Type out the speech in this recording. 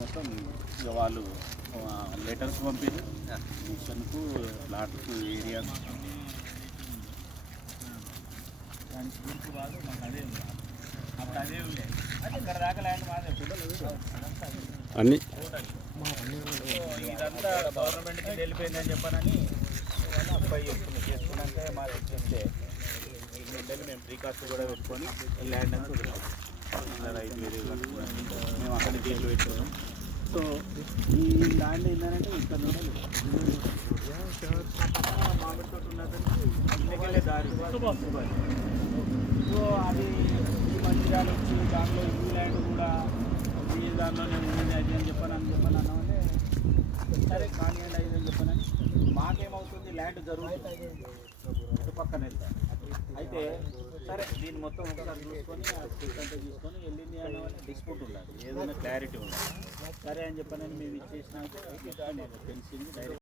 మొత్తం ఇక వాళ్ళు లెటర్స్ పంపారు మిషన్కు ప్లాట్కు ఏరియా దానికి తూర్పు రాదు మాకు అదే ఉంది అప్పుడు అదే ఉండే ఇక్కడ దాకా ల్యాండ్ మాదే అన్ని ఇదంతా గవర్నమెంట్కి వెళ్ళిపోయిందని చెప్పానని అబ్బాయి చేసుకున్నాక మాకు చెప్తే ఈ మేము ప్రీకాస్ట్ కూడా పెట్టుకొని ల్యాండ్ అంతా వదిలేస్తాం రైతు వేరే మేము అక్కడ డీల్ పెట్టుకున్నాం. సో ఈ ల్యాండ్ ఏంటంటే ఇక్కడ మామిడి తోట ఉన్నదంటే దారి సో అది ఈ మంచిర్యాల వచ్చి దాంట్లో ఈ ల్యాండ్ కూడా ఈ దానిలోనే ఉంది అది అని చెప్పానంటే సరే కానివ్వండి అది అని చెప్పానని మాకేమవుతుంది ల్యాండ్ జరుగుతుంది పక్కన వెళ్తాను అయితే సరే దీన్ని మొత్తం ఒకసారి చూసుకొని అంటే తీసుకొని వెళ్ళింది అన్న డిస్ప్యూట్ ఉండాలి ఏదైనా క్లారిటీ ఉండాలి సరే అని చెప్పానని మేము ఇచ్చేసినాక నేను తెలిసింది డైరెక్ట్